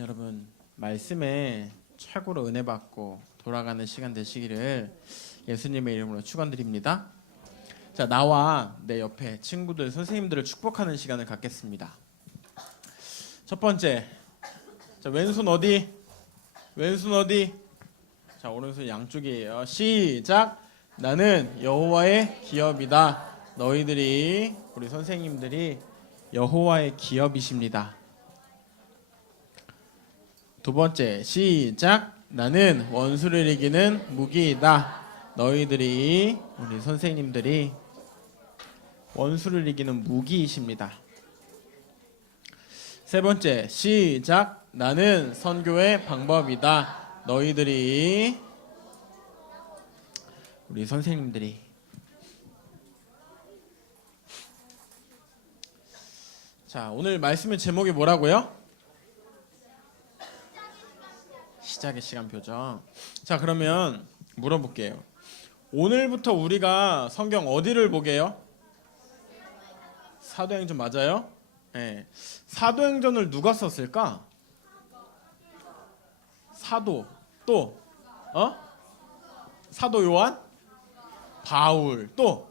여러분 말씀에 최고로 은혜 받고 돌아가는 시간 되시기를 예수님의 이름으로 축원드립니다. 자, 나와 내 옆에 친구들, 선생님들을 축복하는 시간을 갖겠습니다. 첫 번째, 자, 왼손 어디? 왼손 어디? 자, 오른손 양쪽이에요. 시작. 나는 여호와의 기업이다. 너희들이, 우리 선생님들이 여호와의 기업이십니다. 두 번째, 시작. 나는 원수를 이기는 무기이다. 너희들이, 우리 선생님들이 원수를 이기는 무기이십니다. 세 번째, 시작. 나는 선교의 방법이다. 너희들이, 우리 선생님들이. 자, 오늘 말씀의 제목이 뭐라고요? 시작의 시간표죠. 자, 그러면 물어볼게요. 오늘부터 우리가 성경 어디를 보게요? 사도행전 맞아요? 네. 사도행전을 누가 썼을까? 사도 또 사도 요한, 바울 또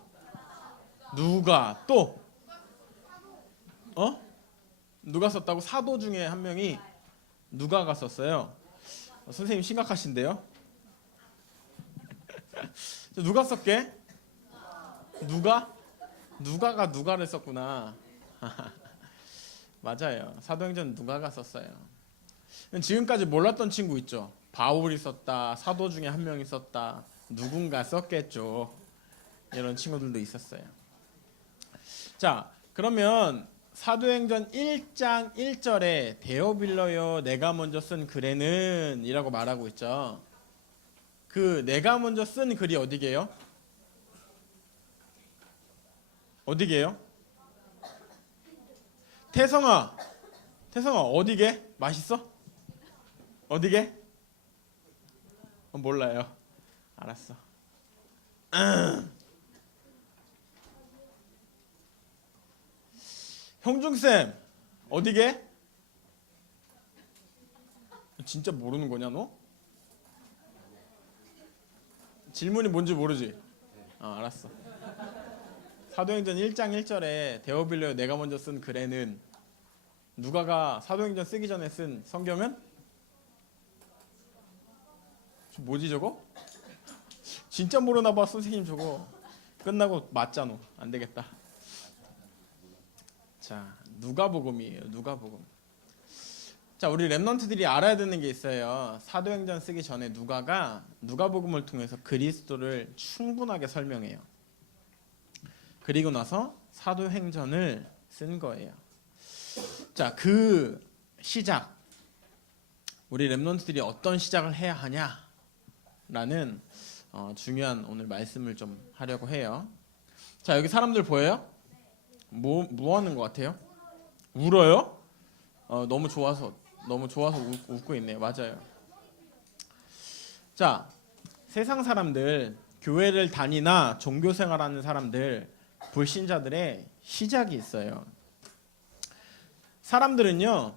누가 또 누가 썼다고? 사도 중에 한 명이 누가가 썼어요. 선생님 심각하신데요? 누가 썼게? 누가가 누가를 썼구나. 맞아요. 사도행전 누가가 썼어요. 지금까지 몰랐던 친구 있죠? 바울이 썼다, 사도 중에 한 명이 썼다, 누군가 썼겠죠. 이런 친구들도 있었어요. 자, 그러면 사도행전 1장 1절에 데오빌러여 내가 먼저 쓴 글에는 이라고 말하고 있죠. 그 내가 먼저 쓴 글이 어디게요? 어디게요? 태성아 어디게? 맛있어? 어디게? 몰라요. 알았어. 형중쌤 어디게? 진짜 모르는 거냐 너? 질문이 뭔지 모르지? 알았어. 사도행전 1장 1절에 데오빌러여 내가 먼저 쓴 글에는, 누가가 사도행전 쓰기 전에 쓴 성경은? 뭐지 저거? 진짜 모르나 봐 선생님. 저거 끝나고 맞잖아. 안 되겠다. 자, 누가복음이에요. 누가복음. 자, 우리 랩런트들이 알아야 되는 게 있어요. 사도행전 쓰기 전에 누가가 누가복음을 통해서 그리스도를 충분하게 설명해요. 그리고 나서 사도행전을 쓴 거예요. 자, 그 시작, 우리 랩런트들이 어떤 시작을 해야 하냐라는 중요한 오늘 말씀을 좀 하려고 해요. 자, 여기 사람들 보여요? 뭐 하는 것 같아요? 울어요? 너무 좋아서 웃고 있네요. 맞아요. 자, 세상 사람들, 교회를 다니나 종교 생활하는 사람들, 불신자들의 시작이 있어요. 사람들은요,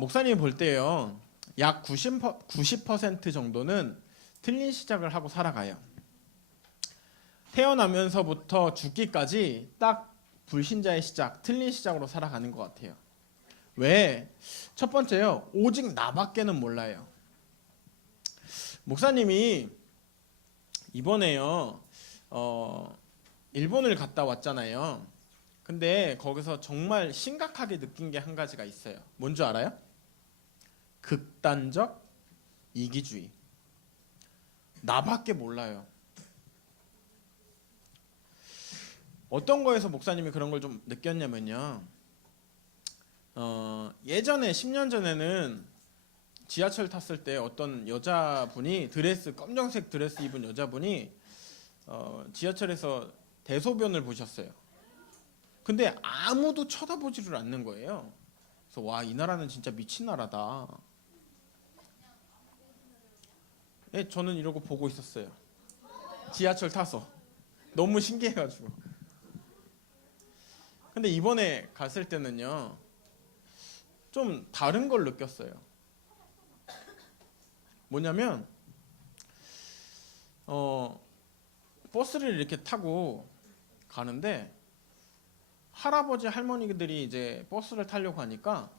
목사님이 볼 때요, 약 90% 정도는 틀린 시작을 하고 살아가요. 태어나면서부터 죽기까지 딱 불신자의 시작, 틀린 시작으로 살아가는 것 같아요. 왜? 첫 번째요, 오직 나밖에는 몰라요. 목사님이 이번에요, 일본을 갔다 왔잖아요. 근데 거기서 정말 심각하게 느낀 게 한 가지가 있어요. 뭔지 알아요? 극단적 이기주의. 나밖에 몰라요. 어떤 거에서 목사님이 그런 걸 좀 느꼈냐면요, 예전에 10년 전에는 지하철 탔을 때 어떤 여자분이 검정색 드레스 입은 여자분이 지하철에서 대소변을 보셨어요. 근데 아무도 쳐다보지를 않는 거예요. 그래서 와, 이 나라는 진짜 미친 나라다. 네, 저는 이러고 보고 있었어요. 지하철 타서 너무 신기해가지고. 근데 이번에 갔을 때는요, 좀 다른 걸 느꼈어요. 뭐냐면 버스를 이렇게 타고 가는데 할아버지 할머니들이 이제 버스를 타려고 하니까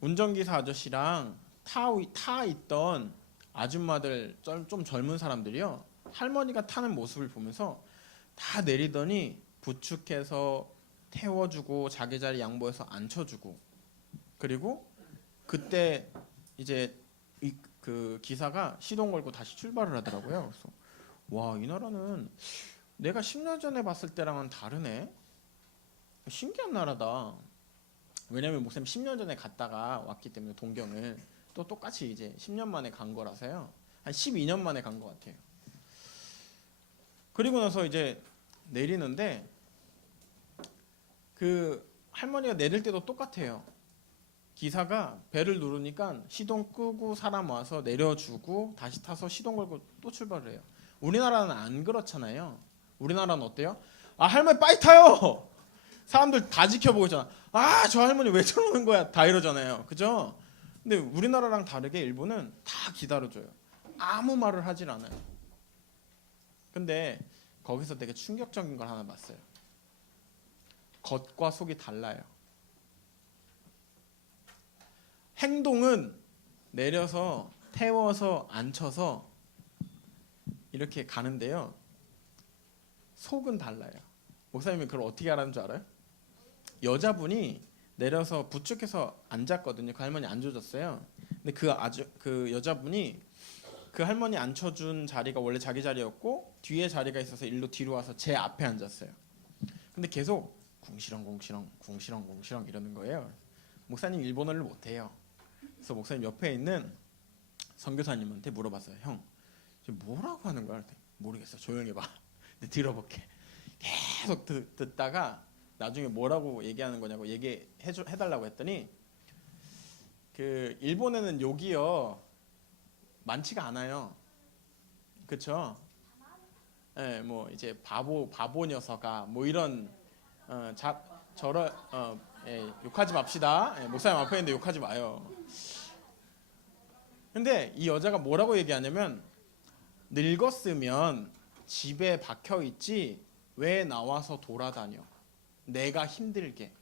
운전기사 아저씨랑 타 있던 아줌마들 좀 젊은 사람들이요, 할머니가 타는 모습을 보면서 다 내리더니 부축해서 태워주고 자기 자리 양보해서 앉혀주고, 그리고 그때 이제 그 기사가 시동 걸고 다시 출발을 하더라고요. 그래서 와, 이 나라는 내가 10년 전에 봤을 때랑은 다르네. 신기한 나라다. 왜냐면 목사님 10년 전에 갔다가 왔기 때문에 동경을 또 똑같이 이제 10년 만에 간 거라서요. 한 12년 만에 간 것 같아요. 그리고 나서 이제 내리는데 그 할머니가 내릴 때도 똑같아요. 기사가 벨을 누르니까 시동 끄고 사람 와서 내려주고 다시 타서 시동 걸고 또 출발을 해요. 우리나라는 안 그렇잖아요. 우리나라는 어때요? 아, 할머니 빨리 타요. 사람들 다 지켜보고 있잖아. 아, 저 할머니 왜 저러는 거야? 다 이러잖아요. 그죠? 근데 우리나라랑 다르게 일본은 다 기다려줘요. 아무 말을 하질 않아요. 근데 거기서 되게 충격적인 걸 하나 봤어요. 겉과 속이 달라요. 행동은 내려서 태워서 앉혀서 이렇게 가는데요, 속은 달라요. 목사님이 그걸 어떻게 알았는 줄 알아요? 여자분이 내려서 부축해서 앉았거든요. 그 할머니 앉아줬어요. 근데 그 여자분이 그 할머니 앉혀준 자리가 원래 자기 자리였고 뒤에 자리가 있어서 일로 뒤로 와서 제 앞에 앉았어요. 근데 계속 궁시렁 이러는 거예요. 목사님 일본어를 못해요. 그래서 목사님 옆에 있는 선교사님한테 물어봤어요. 형, 지금 뭐라고 하는 거야? 모르겠어. 조용히 해봐. 근데 들어볼게. 계속 듣다가 나중에 뭐라고 얘기하는 거냐고 해달라고 했더니, 그 일본에는 욕이요 많지가 않아요. 그쵸? 예, 뭐 이제 바보 녀석아 뭐 이런 욕하지 맙시다. 예, 목사님 앞에 있는데 욕하지 마요. 근데 이 여자가 뭐라고 얘기하냐면, 늙었으면 집에 박혀 있지 왜 나와서 돌아다녀? 내가 힘들게.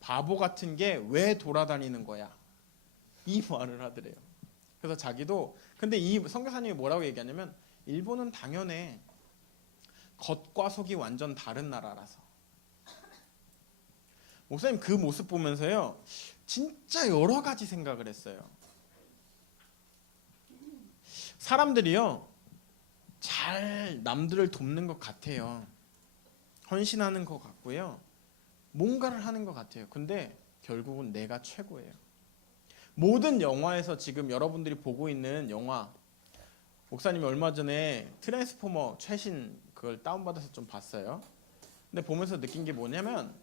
바보 같은 게 왜 돌아다니는 거야? 이 말을 하더래요. 그래서 자기도, 근데 이 선교사님이 뭐라고 얘기하냐면, 일본은 당연해. 겉과 속이 완전 다른 나라라서. 목사님 그 모습 보면서요, 진짜 여러 가지 생각을 했어요. 사람들이요, 잘 남들을 돕는 것 같아요. 헌신하는 것 같고요. 뭔가를 하는 것 같아요. 근데 결국은 내가 최고예요. 모든 영화에서 지금 여러분들이 보고 있는 영화, 목사님이 얼마 전에 트랜스포머 최신 그걸 다운받아서 좀 봤어요. 근데 보면서 느낀 게 뭐냐면,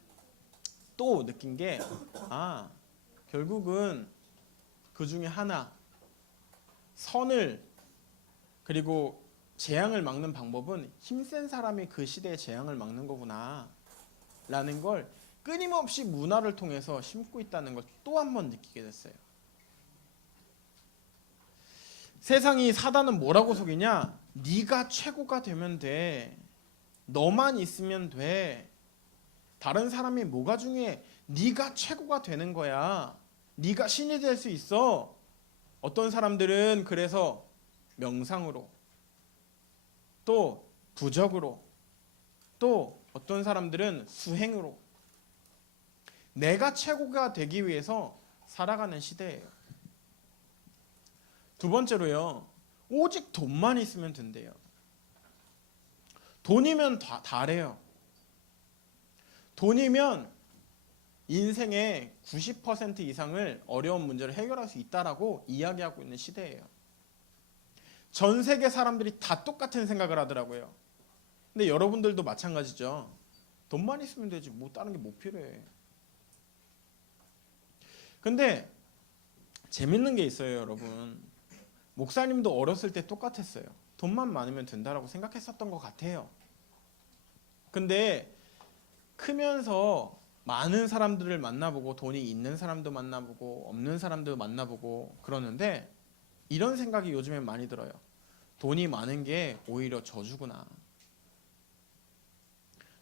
또 느낀 게, 결국은 그 중에 하나, 선을 그리고 재앙을 막는 방법은 힘센 사람이 그 시대의 재앙을 막는 거구나 라는 걸 끊임없이 문화를 통해서 심고 있다는 걸 또 한 번 느끼게 됐어요. 세상이, 사단은 뭐라고 속이냐? 네가 최고가 되면 돼. 너만 있으면 돼. 다른 사람이 뭐가 중요해? 네가 최고가 되는 거야. 네가 신이 될 수 있어. 어떤 사람들은 그래서 명상으로, 또 부적으로, 또 어떤 사람들은 수행으로 내가 최고가 되기 위해서 살아가는 시대예요. 두 번째로요, 오직 돈만 있으면 된대요. 돈이면 다래요. 돈이면 인생의 90% 이상을 어려운 문제를 해결할 수 있다라고 이야기하고 있는 시대예요. 전 세계 사람들이 다 똑같은 생각을 하더라고요. 근데 여러분들도 마찬가지죠. 돈만 있으면 되지 뭐 다른 게 뭐 필요해. 근데 재밌는 게 있어요, 여러분. 목사님도 어렸을 때 똑같았어요. 돈만 많으면 된다라고 생각했었던 것 같아요. 근데 크면서 많은 사람들을 만나보고 돈이 있는 사람도 만나보고 없는 사람도 만나보고 그러는데 이런 생각이 요즘엔 많이 들어요. 돈이 많은 게 오히려 저주구나.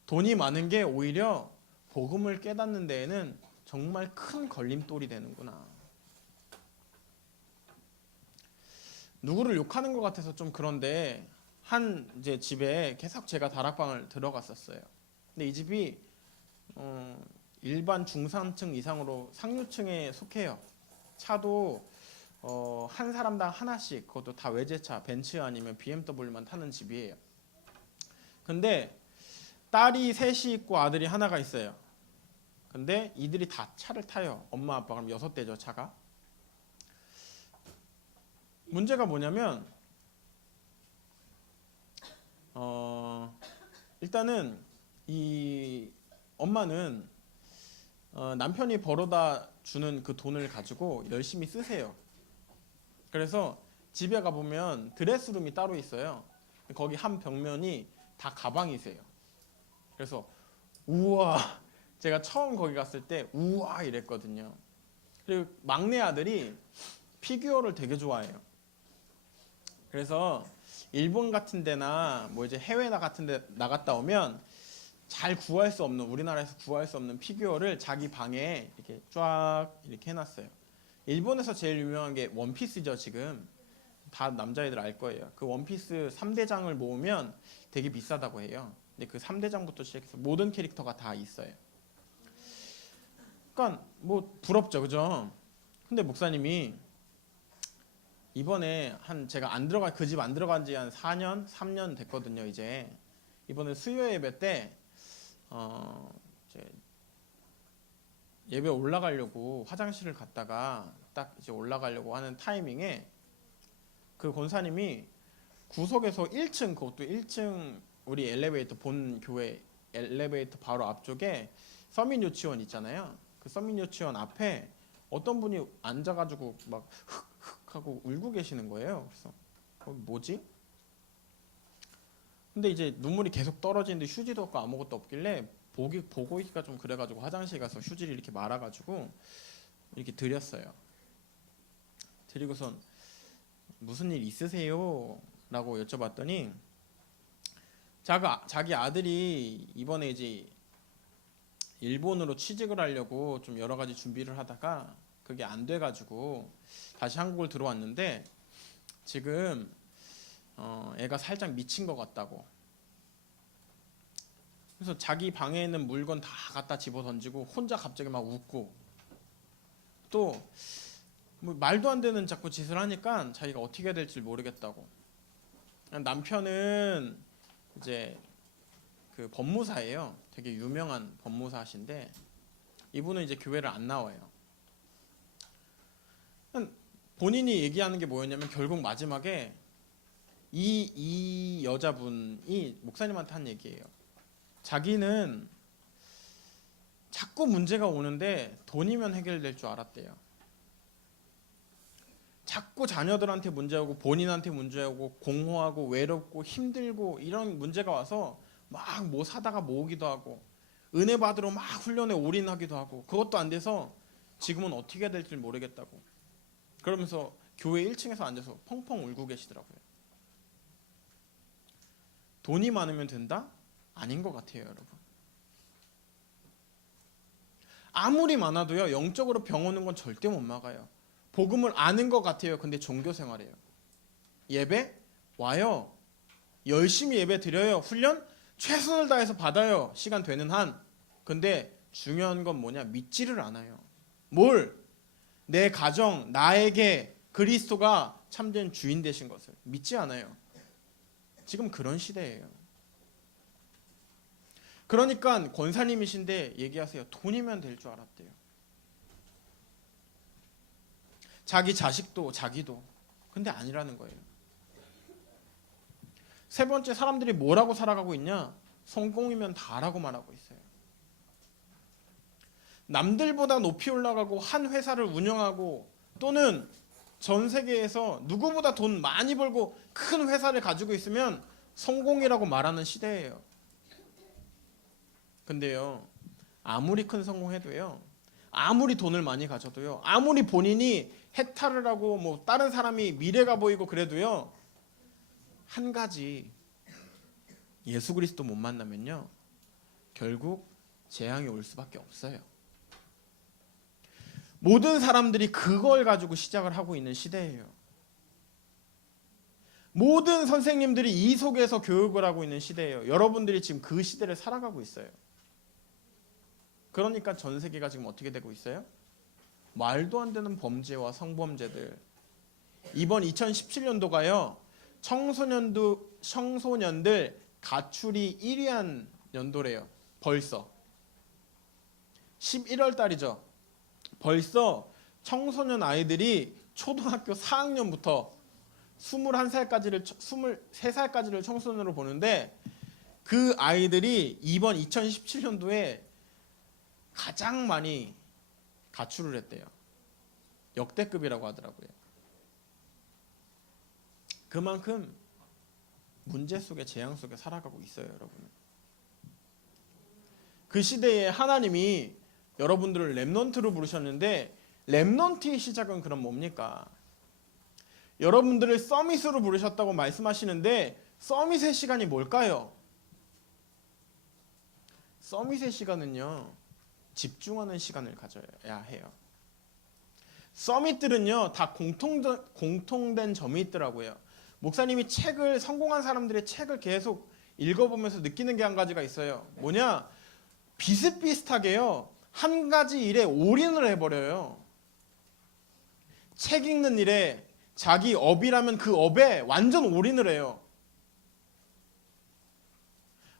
돈이 많은 게 오히려 복음을 깨닫는 데에는 정말 큰 걸림돌이 되는구나. 누구를 욕하는 것 같아서 좀 그런데 한 이제 집에 계속 제가 다락방을 들어갔었어요. 근데 이 집이 일반 중산층 이상으로 상류층에 속해요. 차도 한 사람당 하나씩, 그것도 다 외제차, 벤츠 아니면 BMW만 타는 집이에요. 근데 딸이 셋이 있고 아들이 하나가 있어요. 근데 이들이 다 차를 타요. 엄마 아빠 그럼 6대죠 차가. 문제가 뭐냐면 일단은 이 엄마는 남편이 벌어다 주는 그 돈을 가지고 열심히 쓰세요. 그래서 집에 가보면 드레스룸이 따로 있어요. 거기 한 벽면이 다 가방이세요. 그래서 우와, 제가 처음 거기 갔을 때 우와 이랬거든요. 그리고 막내 아들이 피규어를 되게 좋아해요. 그래서 일본 같은 데나 뭐 이제 해외 같은 데 나갔다 오면 잘 구할 수 없는, 우리나라에서 구할 수 없는 피규어를 자기 방에 이렇게 쫙 이렇게 해놨어요. 일본에서 제일 유명한 게 원피스죠. 지금 다 남자애들 알 거예요. 그 원피스 3대장을 모으면 되게 비싸다고 해요. 근데 그 3대장부터 시작해서 모든 캐릭터가 다 있어요. 그러니까 뭐 부럽죠, 그죠? 근데 목사님이 이번에 제가 그 집 안 들어간 지 한 4년, 3년 됐거든요. 이제 이번에 수요 예배 때 이제 예배 올라가려고 화장실을 갔다가 딱 이제 올라가려고 하는 타이밍에 그 권사님이 구석에서 1층, 그것도 1층 우리 엘리베이터 본 교회 엘리베이터 바로 앞쪽에 서민 유치원 있잖아요. 그 서민 유치원 앞에 어떤 분이 앉아가지고 막 흑흑 하고 울고 계시는 거예요. 그래서 뭐지? 근데 이제 눈물이 계속 떨어지는데 휴지도 없고 아무것도 없길래 보고 있기가 좀 그래가지고 화장실 가서 휴지를 이렇게 말아가지고 이렇게 드렸어요. 드리고선 무슨 일 있으세요? 라고 여쭤봤더니 자기 아들이 이번에 이제 일본으로 취직을 하려고 좀 여러 가지 준비를 하다가 그게 안 돼가지고 다시 한국을 들어왔는데 지금 애가 살짝 미친 것 같다고. 그래서 자기 방에 있는 물건 다 갖다 집어 던지고 혼자 갑자기 막 웃고 또 뭐 말도 안 되는 자꾸 짓을 하니까 자기가 어떻게 해야 될지 모르겠다고. 남편은 이제 그 법무사예요. 되게 유명한 법무사신데 이분은 이제 교회를 안 나와요. 본인이 얘기하는 게 뭐였냐면 결국 마지막에 이 여자분이 목사님한테 한 얘기예요. 자기는 자꾸 문제가 오는데 돈이면 해결될 줄 알았대요. 자꾸 자녀들한테 문제오고 본인한테 문제오고 공허하고 외롭고 힘들고 이런 문제가 와서 막 뭐 사다가 모으기도 하고 은혜 받으러 막 훈련에 올인하기도 하고 그것도 안 돼서 지금은 어떻게 해야 될지 모르겠다고. 그러면서 교회 1층에서 앉아서 펑펑 울고 계시더라고요. 돈이 많으면 된다? 아닌 것 같아요, 여러분. 아무리 많아도요, 영적으로 병 오는 건 절대 못 막아요. 복음을 아는 것 같아요. 근데 종교 생활이에요. 예배 와요. 열심히 예배 드려요. 훈련 최선을 다해서 받아요. 시간 되는 한. 근데 중요한 건 뭐냐? 믿지를 않아요. 뭘? 내 가정, 나에게 그리스도가 참된 주인 되신 것을 믿지 않아요. 지금 그런 시대예요. 그러니까 권사님이신데 얘기하세요. 돈이면 될 줄 알았대요. 자기 자식도 자기도. 근데 아니라는 거예요. 세 번째, 사람들이 뭐라고 살아가고 있냐? 성공이면 다라고 말하고 있어요. 남들보다 높이 올라가고 한 회사를 운영하고 또는 전 세계에서 누구보다 돈 많이 벌고 큰 회사를 가지고 있으면 성공이라고 말하는 시대예요. 근데요, 아무리 큰 성공해도요, 아무리 돈을 많이 가져도요, 아무리 본인이 해탈을 하고 뭐 다른 사람이 미래가 보이고 그래도요, 한 가지 예수 그리스도 못 만나면요, 결국 재앙이 올 수밖에 없어요. 모든 사람들이 그걸 가지고 시작을 하고 있는 시대예요. 모든 선생님들이 이 속에서 교육을 하고 있는 시대예요. 여러분들이 지금 그 시대를 살아가고 있어요. 그러니까 전 세계가 지금 어떻게 되고 있어요? 말도 안 되는 범죄와 성범죄들. 이번 2017년도가요. 청소년들 가출이 1위한 연도래요. 벌써 11월 달이죠. 벌써 청소년 아이들이 초등학교 4학년부터 23살까지를 청소년으로 보는데, 그 아이들이 이번 2017년도에 가장 많이 가출을 했대요. 역대급이라고 하더라고요. 그만큼 문제 속에, 재앙 속에 살아가고 있어요, 여러분. 그 시대에 하나님이 여러분들을 렘넌트로 부르셨는데, 렘넌트의 시작은 그럼 뭡니까? 여러분들을 서밋으로 부르셨다고 말씀하시는데, 서밋의 시간이 뭘까요? 서밋의 시간은요, 집중하는 시간을 가져야 해요. 서밋들은요, 다 공통된 점이 있더라고요. 목사님이 성공한 사람들의 책을 계속 읽어보면서 느끼는 게 한 가지가 있어요. 뭐냐? 비슷비슷하게요, 한 가지 일에 올인을 해버려요. 책 읽는 일에, 자기 업이라면 그 업에 완전 올인을 해요.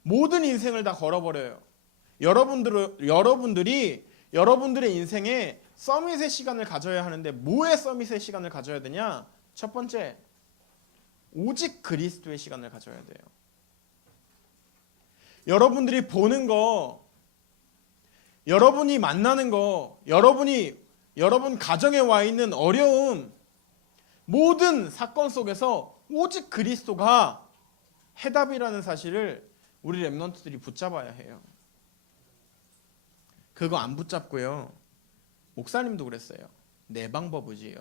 모든 인생을 다 걸어버려요. 여러분들이 여러분들의 인생에 서밋의 시간을 가져야 하는데, 뭐의 서밋의 시간을 가져야 되냐? 첫 번째, 오직 그리스도의 시간을 가져야 돼요. 여러분들이 보는 거, 여러분이 만나는 거, 여러분 가정에 와 있는 어려움, 모든 사건 속에서 오직 그리스도가 해답이라는 사실을 우리 렘넌트들이 붙잡아야 해요. 그거 안 붙잡고요, 목사님도 그랬어요. 내 방법 의지예요,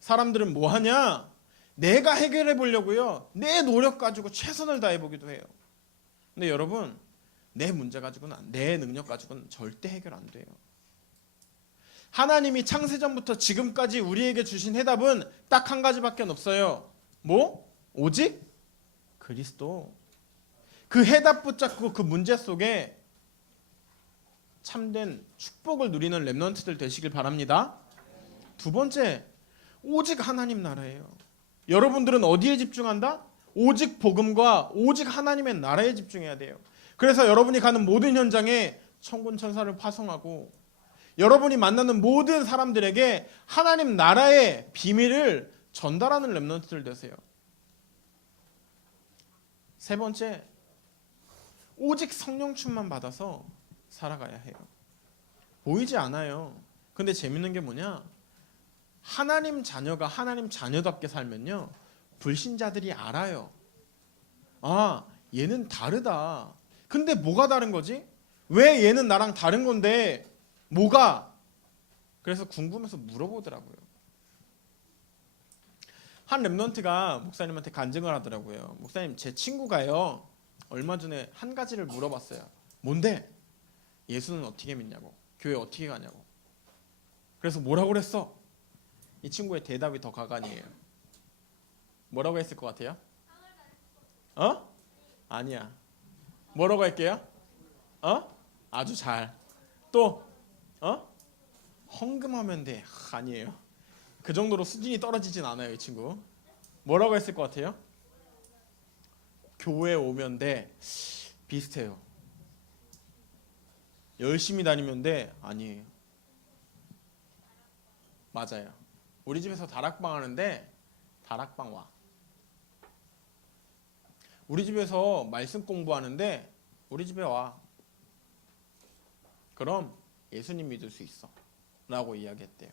사람들은 뭐 하냐? 내가 해결해 보려고요, 내 노력 가지고 최선을 다해 보기도 해요. 근데 여러분, 내 문제 가지고는, 내 능력 가지고는 절대 해결 안 돼요. 하나님이 창세전부터 지금까지 우리에게 주신 해답은 딱 한 가지밖에 없어요. 뭐? 오직 그리스도. 그 해답 붙잡고 그 문제 속에 참된 축복을 누리는 렘넌트들 되시길 바랍니다. 두 번째, 오직 하나님 나라예요. 여러분들은 어디에 집중한다? 오직 복음과 오직 하나님의 나라에 집중해야 돼요. 그래서 여러분이 가는 모든 현장에 천군 천사를 파송하고, 여러분이 만나는 모든 사람들에게 하나님 나라의 비밀을 전달하는 렘넌트들 되세요. 세 번째, 오직 성령 충만 받아서 살아가야 해요. 보이지 않아요. 근데 재밌는 게 뭐냐? 하나님 자녀가 하나님 자녀답게 살면요, 불신자들이 알아요. 아, 얘는 다르다. 근데 뭐가 다른 거지? 왜 얘는 나랑 다른 건데 뭐가? 그래서 궁금해서 물어보더라고요. 한 렘넌트가 목사님한테 간증을 하더라고요. 목사님, 제 친구가요, 얼마 전에 한 가지를 물어봤어요. 뭔데? 예수는 어떻게 믿냐고, 교회 어떻게 가냐고. 그래서 뭐라고 그랬어? 이 친구의 대답이 더 가관이에요. 뭐라고 했을 것 같아요? 아니야. 뭐라고 할게요? 아주 잘. 또 헌금하면 돼. 아니에요. 그 정도로 수준이 떨어지진 않아요, 이 친구. 뭐라고 했을 것 같아요? 교회 오면 돼. 비슷해요. 열심히 다니면 돼. 아니에요. 맞아요. 우리 집에서 다락방 하는데, 다락방 와. 우리 집에서 말씀 공부하는데 우리 집에 와. 그럼 예수님 믿을 수 있어 라고 이야기했대요.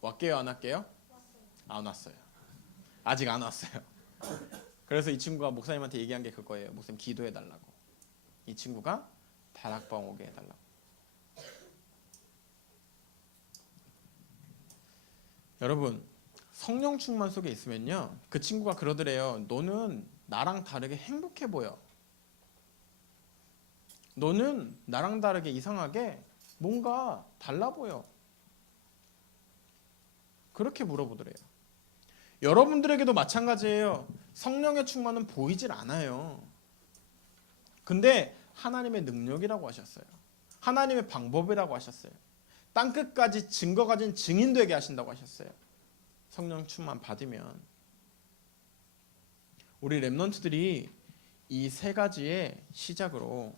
왔게요, 안 왔게요? 안 왔어요. 아직 안 왔어요. 그래서 이 친구가 목사님한테 얘기한 게 그거예요. 목사님 기도해 달라고. 이 친구가 다락방 오게 해달라고. 여러분, 성령 충만 속에 있으면요, 그 친구가 그러더래요. 너는 나랑 다르게 행복해 보여. 너는 나랑 다르게 이상하게 뭔가 달라 보여. 그렇게 물어보더래요. 여러분들에게도 마찬가지예요. 성령의 충만은 보이질 않아요. 근데 하나님의 능력이라고 하셨어요. 하나님의 방법이라고 하셨어요. 땅끝까지 증거 가진 증인 되게 하신다고 하셨어요. 성령 충만 받으면. 우리 렘넌트들이 이 세 가지의 시작으로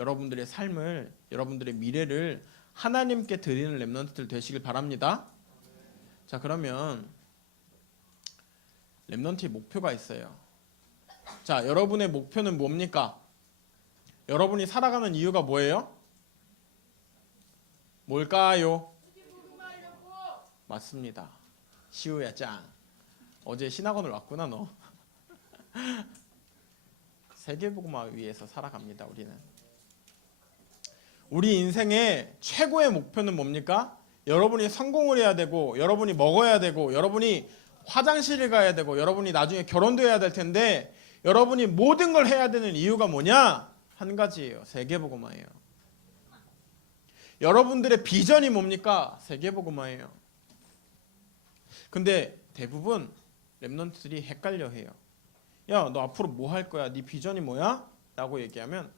여러분들의 삶을, 여러분들의 미래를 하나님께 드리는 렘넌트들 되시길 바랍니다. 자, 그러면 렘넌트의 목표가 있어요. 자, 여러분의 목표는 뭡니까? 여러분이 살아가는 이유가 뭐예요? 뭘까요? 맞습니다. 시우야 짱. 어제 신학원을 왔구나 너. 세계복음화 위해서 살아갑니다. 우리는. 우리 인생의 최고의 목표는 뭡니까? 여러분이 성공을 해야 되고, 여러분이 먹어야 되고, 여러분이 화장실을 가야 되고, 여러분이 나중에 결혼도 해야 될 텐데, 여러분이 모든 걸 해야 되는 이유가 뭐냐? 한 가지예요. 세계복음화예요. 여러분들의 비전이 뭡니까? 세계복음화예요. 근데 대부분 렘넌트들이 헷갈려해요. 야, 너 앞으로 뭐 할 거야? 네 비전이 뭐야? 라고 얘기하면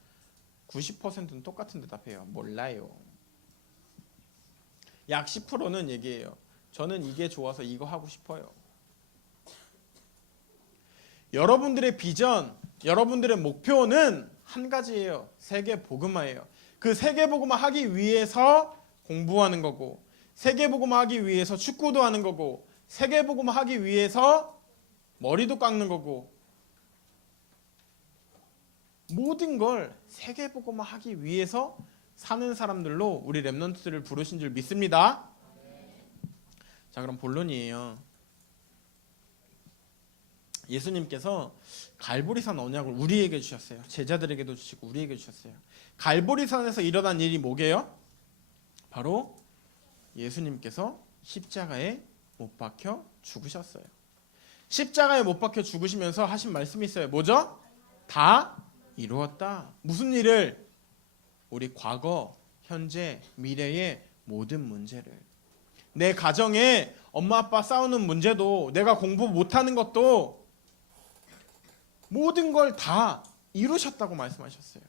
90%는 똑같은 대답해요. 몰라요. 약 10%는 얘기해요. 저는 이게 좋아서 이거 하고 싶어요. 여러분들의 비전, 여러분들의 목표는 한 가지예요. 세계복음화예요. 그 세계복음화 하기 위해서 공부하는 거고, 세계복음화 하기 위해서 축구도 하는 거고, 세계복음화 하기 위해서 머리도 깎는 거고, 모든 걸 세계복음화 하기 위해서 사는 사람들로 우리 렘넌트들을 부르신 줄 믿습니다. 자, 그럼 본론이에요. 예수님께서 갈보리산 언약을 우리에게 주셨어요. 제자들에게도 주시고 우리에게 주셨어요. 갈보리산에서 일어난 일이 뭐게요? 바로 예수님께서 십자가에 못 박혀 죽으셨어요. 십자가에 못 박혀 죽으시면서 하신 말씀이 있어요. 뭐죠? 다 이루었다. 무슨 일을? 우리 과거, 현재, 미래의 모든 문제를. 내 가정에 엄마 아빠 싸우는 문제도, 내가 공부 못하는 것도 모든 걸 다 이루셨다고 말씀하셨어요.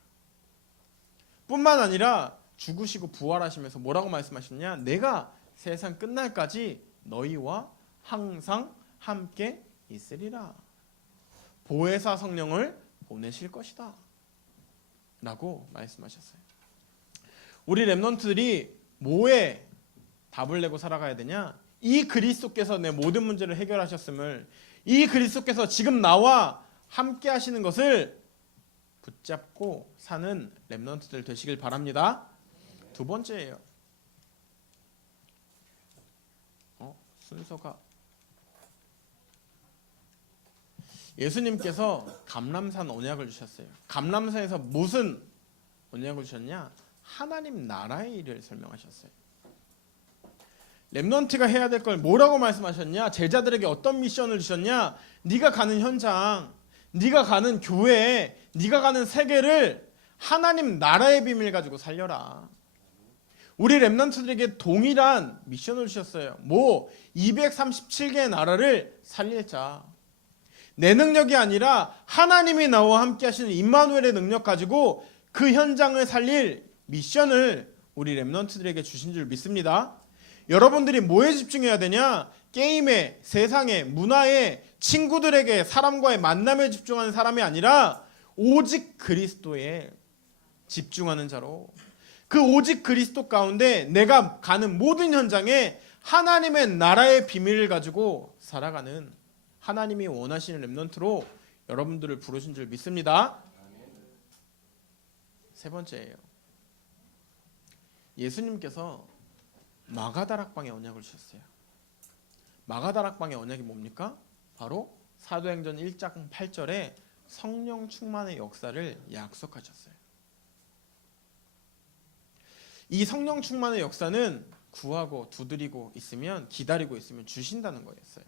뿐만 아니라 죽으시고 부활하시면서 뭐라고 말씀하셨냐? 내가 세상 끝날까지 너희와 항상 함께 있으리라. 보혜사 성령을 보내실 것이다 라고 말씀하셨어요. 우리 렘넌트들이 뭐에 답을 내고 살아가야 되냐? 이 그리스도께서 내 모든 문제를 해결하셨음을, 이 그리스도께서 지금 나와 함께 하시는 것을 붙잡고 사는 렘넌트들 되시길 바랍니다. 두 번째예요. 순서가 예수님께서 감람산 언약을 주셨어요. 감람산에서 무슨 언약을 주셨냐? 하나님 나라의 일을 설명하셨어요. 렘넌트가 해야 될 걸 뭐라고 말씀하셨냐? 제자들에게 어떤 미션을 주셨냐? 네가 가는 현장, 네가 가는 교회, 네가 가는 세계를 하나님 나라의 비밀 가지고 살려라. 우리 렘넌트들에게 동일한 미션을 주셨어요. 237개의 나라를 살릴 자. 내 능력이 아니라 하나님이 나와 함께 하시는 임마누엘의 능력 가지고 그 현장을 살릴 미션을 우리 렘넌트들에게 주신 줄 믿습니다. 여러분들이 뭐에 집중해야 되냐? 게임에, 세상에, 문화에, 친구들에게, 사람과의 만남에 집중하는 사람이 아니라 오직 그리스도에 집중하는 자로, 그 오직 그리스도 가운데 내가 가는 모든 현장에 하나님의 나라의 비밀을 가지고 살아가는, 하나님이 원하시는 렘넌트로 여러분들을 부르신 줄 믿습니다. 세 번째예요. 예수님께서 마가다락방의 언약을 주셨어요. 마가다락방의 언약이 뭡니까? 바로 사도행전 1장 8절에 성령 충만의 역사를 약속하셨어요. 이 성령 충만의 역사는 구하고 두드리고 있으면, 기다리고 있으면 주신다는 거였어요.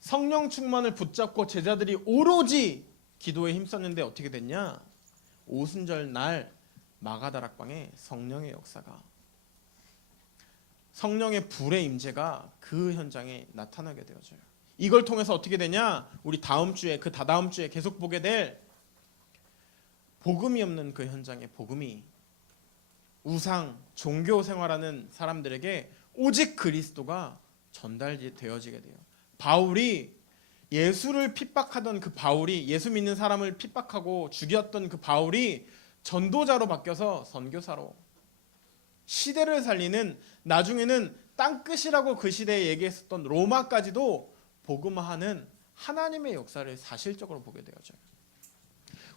성령 충만을 붙잡고 제자들이 오로지 기도에 힘썼는데 어떻게 됐냐? 오순절 날 마가다락방에 성령의 역사가, 성령의 불의 임재가 그 현장에 나타나게 되어져요. 이걸 통해서 어떻게 되냐? 우리 다음 주에, 그 다다음 주에 계속 보게 될 복음이 없는 그 현장에 복음이, 우상, 종교 생활하는 사람들에게 오직 그리스도가 전달되어지게 돼요. 바울이, 예수를 핍박하던 그 바울이, 예수 믿는 사람을 핍박하고 죽였던 그 바울이 전도자로 바뀌어서 선교사로, 시대를 살리는, 나중에는 땅끝이라고 그 시대에 얘기했었던 로마까지도 복음화하는 하나님의 역사를 사실적으로 보게 되어져요.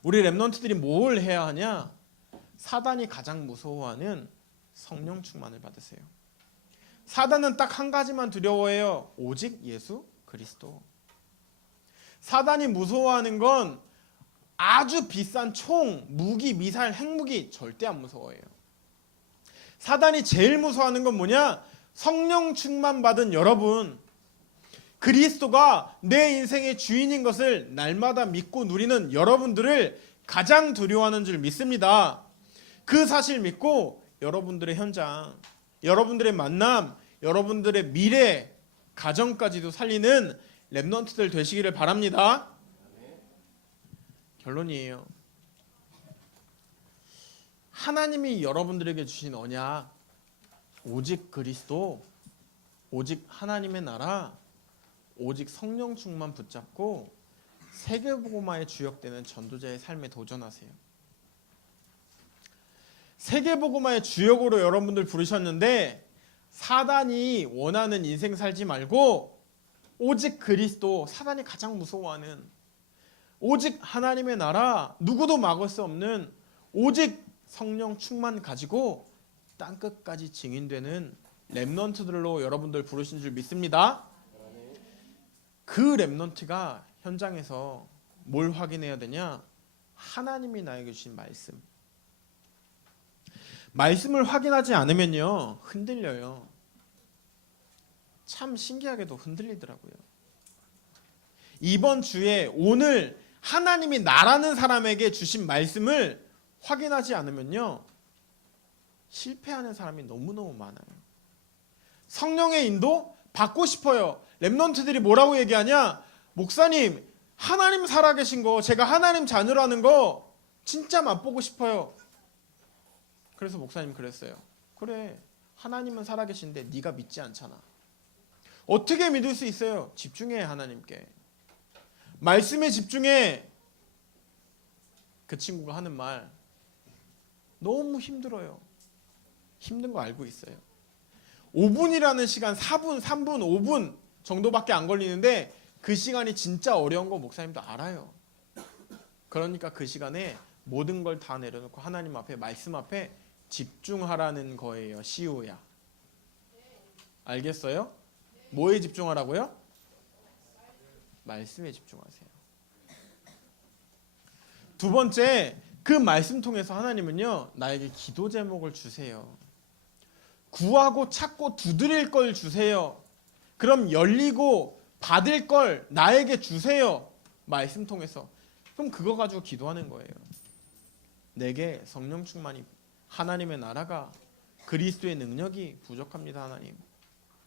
우리 렘넌트들이 뭘 해야 하냐? 사단이 가장 무서워하는 성령 충만을 받으세요. 사단은 딱 한 가지만 두려워해요. 오직 예수 그리스도. 사단이 무서워하는 건 아주 비싼 총, 무기, 미사일, 핵무기 절대 안 무서워해요. 사단이 제일 무서워하는 건 뭐냐? 성령 충만 받은 여러분, 그리스도가 내 인생의 주인인 것을 날마다 믿고 누리는 여러분들을 가장 두려워하는 줄 믿습니다. 그 사실 믿고 여러분들의 현장, 여러분들의 만남, 여러분들의 미래, 가정까지도 살리는 렘넌트들 되시기를 바랍니다. 결론이에요. 하나님이 여러분들에게 주신 언약, 오직 그리스도, 오직 하나님의 나라, 오직 성령 충만 붙잡고 세계복음화에 주역되는 전도자의 삶에 도전하세요. 세계복음화의 주역으로 여러분들 부르셨는데, 사단이 원하는 인생 살지 말고 오직 그리스도, 사단이 가장 무서워하는 오직 하나님의 나라, 누구도 막을 수 없는 오직 성령 충만 가지고 땅끝까지 증인되는 렘넌트들로 여러분들 부르신 줄 믿습니다. 그 렘넌트가 현장에서 뭘 확인해야 되냐? 하나님이 나에게 주신 말씀. 말씀을 확인하지 않으면요, 흔들려요. 참 신기하게도 흔들리더라고요. 이번 주에 오늘 하나님이 나라는 사람에게 주신 말씀을 확인하지 않으면요, 실패하는 사람이 너무너무 많아요. 성령의 인도 받고 싶어요. 렘넌트들이 뭐라고 얘기하냐? 목사님, 하나님 살아계신 거, 제가 하나님 자녀라는 거 진짜 맛보고 싶어요. 그래서 목사님 그랬어요. 그래, 하나님은 살아계신데 네가 믿지 않잖아. 어떻게 믿을 수 있어요? 집중해, 하나님께. 말씀에 집중해. 그 친구가 하는 말 너무 힘들어요. 힘든 거 알고 있어요. 5분이라는 시간, 4분, 3분, 5분 정도밖에 안 걸리는데 그 시간이 진짜 어려운 거 목사님도 알아요. 그러니까 그 시간에 모든 걸 다 내려놓고 하나님 앞에, 말씀 앞에 집중하라는 거예요. 시우야. 알겠어요? 뭐에 집중하라고요? 말씀에 집중하세요. 두 번째, 그 말씀 통해서 하나님은요, 나에게 기도 제목을 주세요. 구하고 찾고 두드릴 걸 주세요. 그럼 열리고 받을 걸 나에게 주세요. 말씀 통해서. 그럼 그거 가지고 기도하는 거예요. 내게 성령 충만이, 하나님의 나라가, 그리스도의 능력이 부족합니다. 하나님,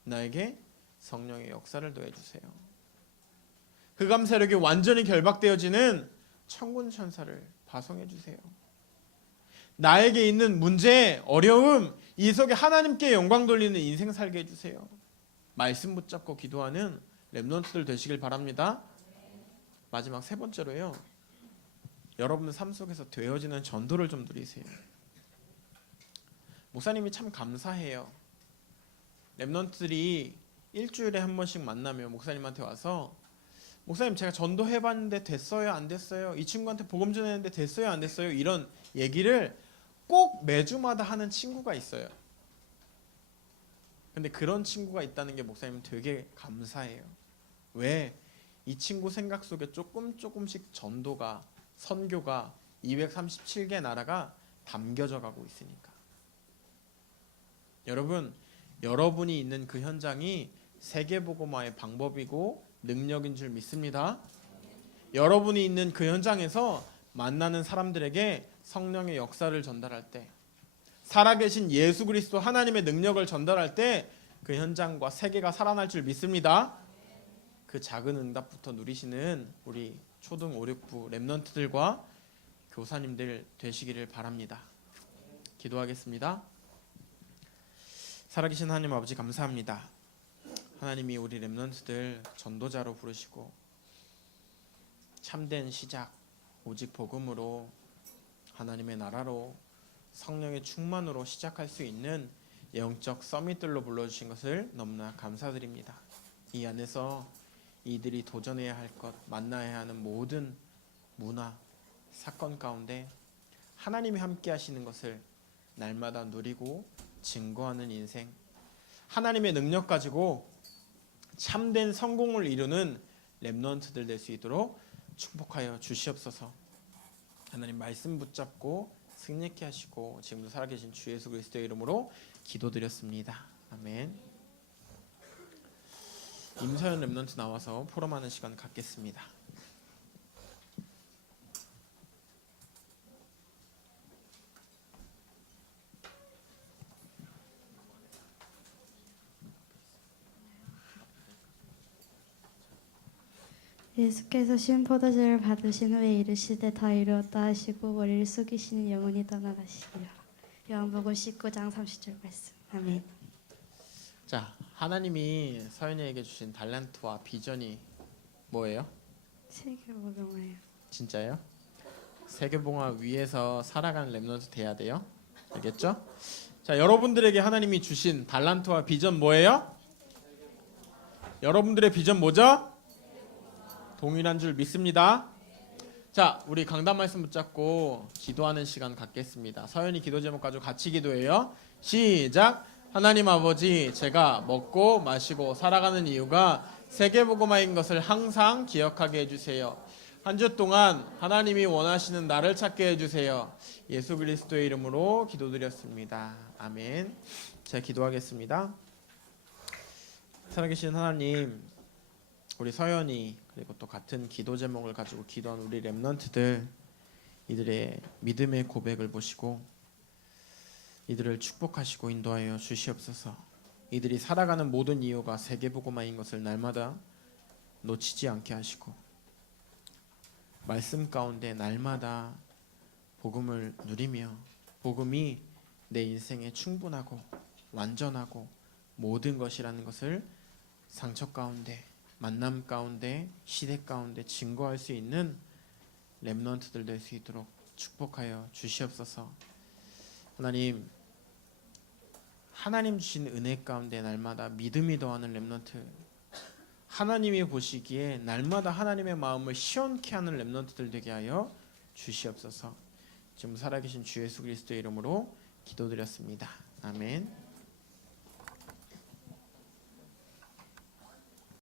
나에게 성령의 역사를 더해주세요. 흑암 세력이 완전히 결박되어지는 천군 천사를 파송해 주세요. 나에게 있는 문제, 어려움, 이 속에 하나님께 영광 돌리는 인생 살게 해주세요. 말씀 붙잡고 기도하는 렘넌트들 되시길 바랍니다. 마지막 세 번째로요, 여러분 삶 속에서 되어지는 전도를 좀 누리세요. 목사님이 참 감사해요. 렘넌트들이 일주일에 한 번씩 만나면 목사님한테 와서, 목사님, 제가 전도해봤는데 됐어요? 안 됐어요? 이 친구한테 복음 전했는데 됐어요? 안 됐어요? 이런 얘기를 꼭 매주마다 하는 친구가 있어요. 근데 그런 친구가 있다는 게 목사님 되게 감사해요. 왜? 이 친구 생각 속에 조금씩 전도가, 선교가, 237개 나라가 담겨져 가고 있으니까. 여러분, 여러분이 있는 그 현장이 세계복음화의 방법이고 능력인 줄 믿습니다. 여러분이 있는 그 현장에서 만나는 사람들에게 성령의 역사를 전달할 때, 살아계신 예수 그리스도 하나님의 능력을 전달할 때 그 현장과 세계가 살아날 줄 믿습니다. 그 작은 응답부터 누리시는 우리 초등 5, 6부 렘넌트들과 교사님들 되시기를 바랍니다. 기도하겠습니다. 살아계신 하나님 아버지 감사합니다. 하나님이 우리 렘넌트들 전도자로 부르시고 참된 시작 오직 복음으로 하나님의 나라로 성령의 충만으로 시작할 수 있는 영적 서밋들로 불러주신 것을 너무나 감사드립니다. 이 안에서 이들이 도전해야 할 것, 만나야 하는 모든 문화, 사건 가운데 하나님이 함께 하시는 것을 날마다 누리고 증거하는 인생, 하나님의 능력 가지고 참된 성공을 이루는 렘넌트들 될 수 있도록 축복하여 주시옵소서. 하나님 말씀 붙잡고 승리케 하시고 지금도 살아계신 주 예수 그리스도의 이름으로 기도드렸습니다. 아멘. 임서연 렘넌트 나와서 포럼하는 시간 갖겠습니다. 예수께서 신 포도주를 받으신 후에 이르시되 다 이루었다 하시고 머리를 숙이시는 영혼이 떠나가시리라. 요한복음 19장 30절 말씀. 아멘. 자, 하나님이 서연이에게 주신 달란트와 비전이 뭐예요? 세계복음화요. 진짜요? 세계봉화 위에서 살아가는 렘넌트 돼야 돼요. 알겠죠? 자, 여러분들에게 하나님이 주신 달란트와 비전 뭐예요? 여러분들의 비전 뭐죠? 동일한 줄 믿습니다. 자, 우리 강단 말씀 붙잡고 기도하는 시간 갖겠습니다. 서연이 기도 제목 가지고 같이 기도해요. 시작. 하나님 아버지, 제가 먹고 마시고 살아가는 이유가 세계복음화인 것을 항상 기억하게 해주세요. 한 주 동안 하나님이 원하시는 나를 찾게 해주세요. 예수 그리스도의 이름으로 기도드렸습니다. 아멘. 제가 기도하겠습니다. 살아계신 하나님, 우리 서연이 그리고 또 같은 기도 제목을 가지고 기도한 우리 렘넌트들, 이들의 믿음의 고백을 보시고 이들을 축복하시고 인도하여 주시옵소서. 이들이 살아가는 모든 이유가 세계복음화인 것을 날마다 놓치지 않게 하시고 말씀 가운데 날마다 복음을 누리며 복음이 내 인생에 충분하고 완전하고 모든 것이라는 것을 상처 가운데, 만남 가운데, 시대 가운데 증거할 수 있는 렘넌트들 될 수 있도록 축복하여 주시옵소서. 하나님 주신 은혜 가운데 날마다 믿음이 더하는 렘넌트, 하나님이 보시기에 날마다 하나님의 마음을 시원케 하는 렘넌트들 되게 하여 주시옵소서. 지금 살아계신 주 예수 그리스도의 이름으로 기도드렸습니다. 아멘.